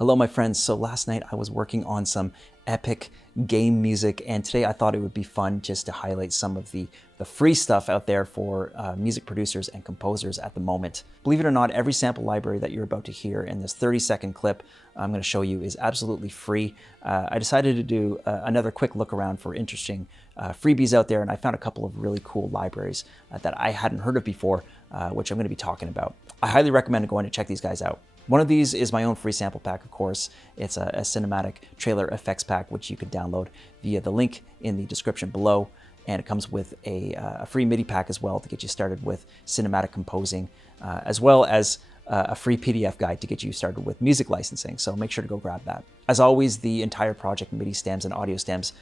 Hello, my friends. So last night I was working on some epic game music, and today I thought it would be fun just to highlight some of the free stuff out there for music producers and composers at the moment. Believe it or not, every sample library that you're about to hear in this 30-second clip I'm going to show you is absolutely free. I decided to do another quick look around for interesting freebies out there, and I found a couple of really cool libraries that I hadn't heard of before, which I'm going to be talking about. I highly recommend going to check these guys out. One of these is my own free sample pack, of course. It's a cinematic trailer effects pack, which you can download via the link in the description below. And it comes with a free MIDI pack as well to get you started with cinematic composing, as well as a free PDF guide to get you started with music licensing. So make sure to go grab that. As always, the entire project MIDI stems and audio stems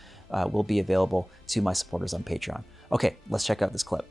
will be available to my supporters on Patreon. Okay, let's check out this clip.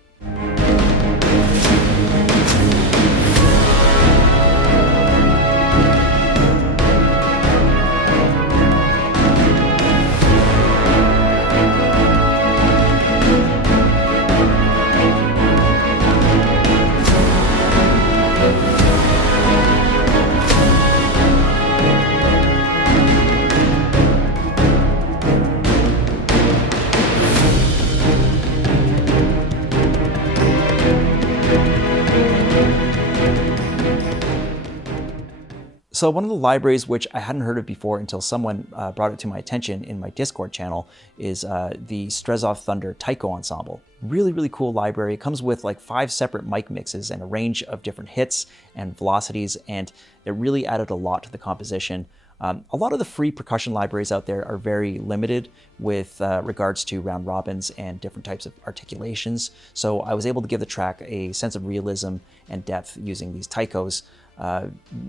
So one of the libraries which I hadn't heard of before until someone brought it to my attention in my Discord channel is the Strezov Thunder Taiko Ensemble. Really, really cool library. It comes with like 5 separate mic mixes and a range of different hits and velocities, and it really added a lot to the composition. A lot of the free percussion libraries out there are very limited with regards to round robins and different types of articulations. So I was able to give the track a sense of realism and depth using these taikos.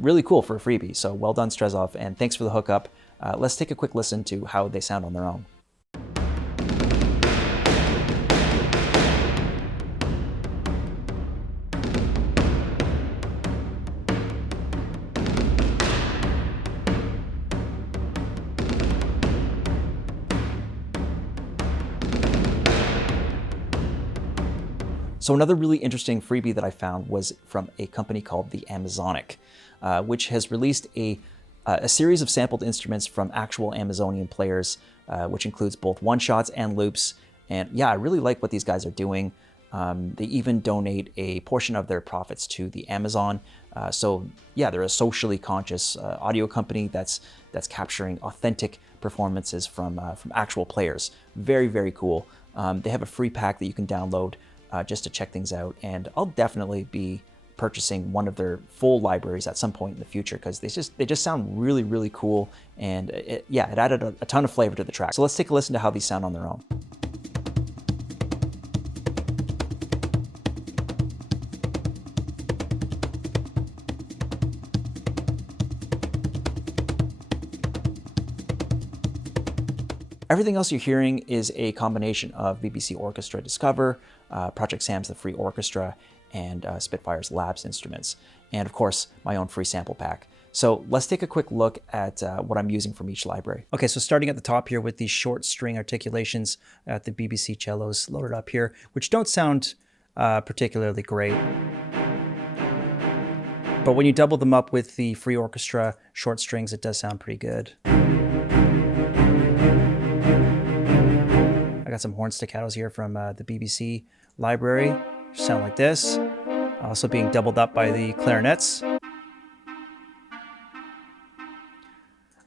Really cool for a freebie. So well done, Strezov, and thanks for the hookup. Let's take a quick listen to how they sound on their own. So another really interesting freebie that I found was from a company called the Amazonic, which has released a series of sampled instruments from actual Amazonian players, which includes both one-shots and loops. And yeah, I really like what these guys are doing. They even donate a portion of their profits to the Amazon. So yeah, they're a socially conscious audio company that's capturing authentic performances from actual players. Very, very cool. They have a free pack that you can download just to check things out, and I'll definitely be purchasing one of their full libraries at some point in the future because they just sound really, really cool, and it added a ton of flavor to the track. So let's take a listen to how these sound on their own. Everything else you're hearing is a combination of BBC Orchestra Discover, Project Sam's The Free Orchestra, and Spitfire's Labs instruments, and of course, my own free sample pack. So let's take a quick look at what I'm using from each library. Okay, so starting at the top here with these short string articulations at the BBC cellos loaded up here, which don't sound particularly great. But when you double them up with the free orchestra short strings, it does sound pretty good. I got some horn staccatos here from the BBC library, which sound like this. Also being doubled up by the clarinets.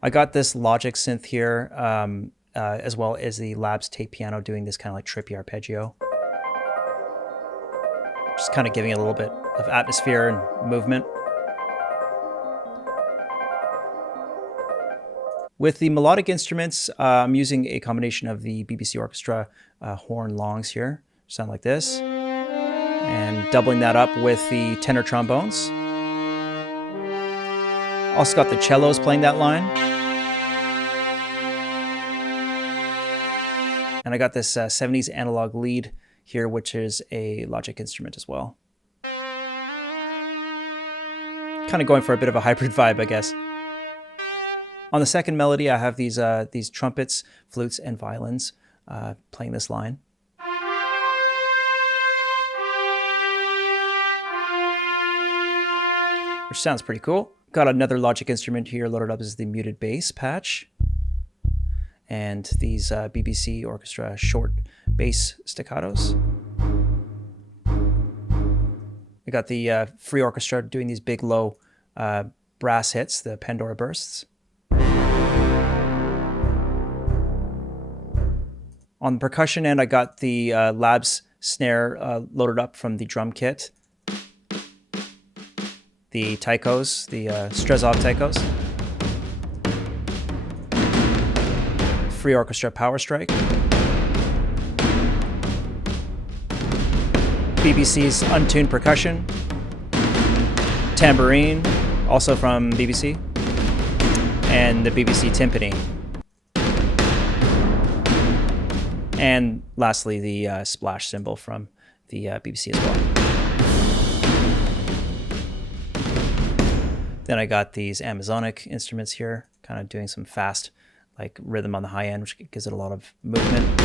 I got this Logic synth here, as well as the Labs tape piano doing this kind of like trippy arpeggio. Just kind of giving it a little bit of atmosphere and movement. With the melodic instruments, I'm using a combination of the BBC Orchestra horn longs here, sound like this, and doubling that up with the tenor trombones. Also got the cellos playing that line. And I got this 70s analog lead here, which is a Logic instrument as well. Kind of going for a bit of a hybrid vibe, I guess. On the second melody, I have these trumpets, flutes, and violins playing this line. which sounds pretty cool. Got another Logic instrument here loaded up as the muted bass patch. And these BBC Orchestra short bass staccatos. I got the free orchestra doing these big low brass hits, the Pandora bursts. On the percussion end, I got the Labs snare loaded up from the drum kit. The taikos, the Strezov taikos. Free orchestra power strike. BBC's untuned percussion. Tambourine, also from BBC. And the BBC timpani. And lastly, the splash cymbal from the BBC as well. Then I got these Amazonic instruments here, kind of doing some fast like rhythm on the high end, which gives it a lot of movement.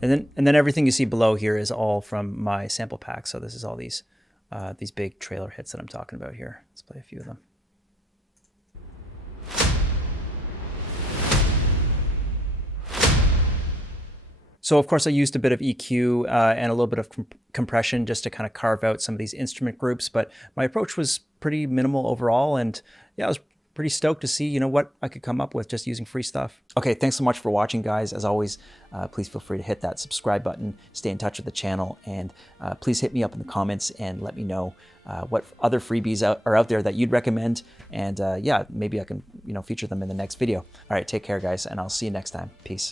And then everything you see below here is all from my sample pack. So this is all these big trailer hits that I'm talking about here. Let's play a few of them. So of course I used a bit of EQ and a little bit of compression just to kind of carve out some of these instrument groups, but my approach was pretty minimal overall, and yeah, I was pretty stoked to see, what I could come up with just using free stuff. Okay, thanks so much for watching, guys. As always, please feel free to hit that subscribe button, stay in touch with the channel, and please hit me up in the comments and let me know what other freebies are out there that you'd recommend, and yeah, maybe I can feature them in the next video. All right, take care, guys, and I'll see you next time. Peace.